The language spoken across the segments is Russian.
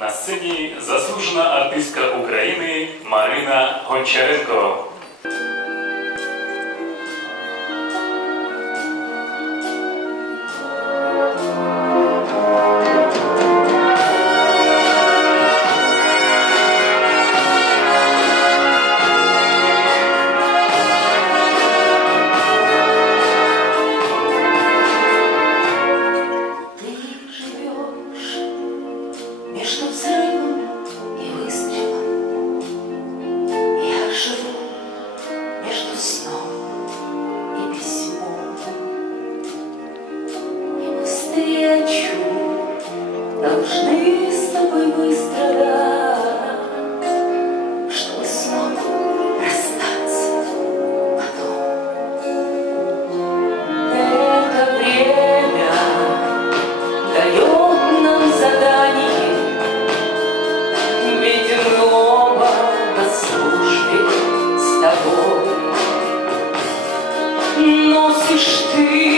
На сцені заслужена артистка України Марина Гончаренко. Должны с тобой выстрадать, чтобы снова расстаться потом. Это время дает нам задание, ведь мы оба с тобой. Носишь ты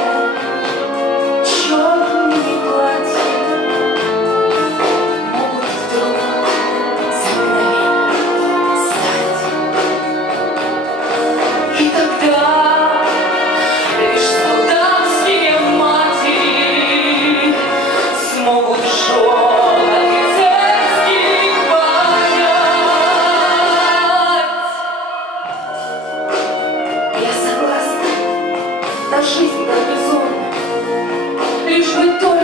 жизнь гарнизона, Лишь бы только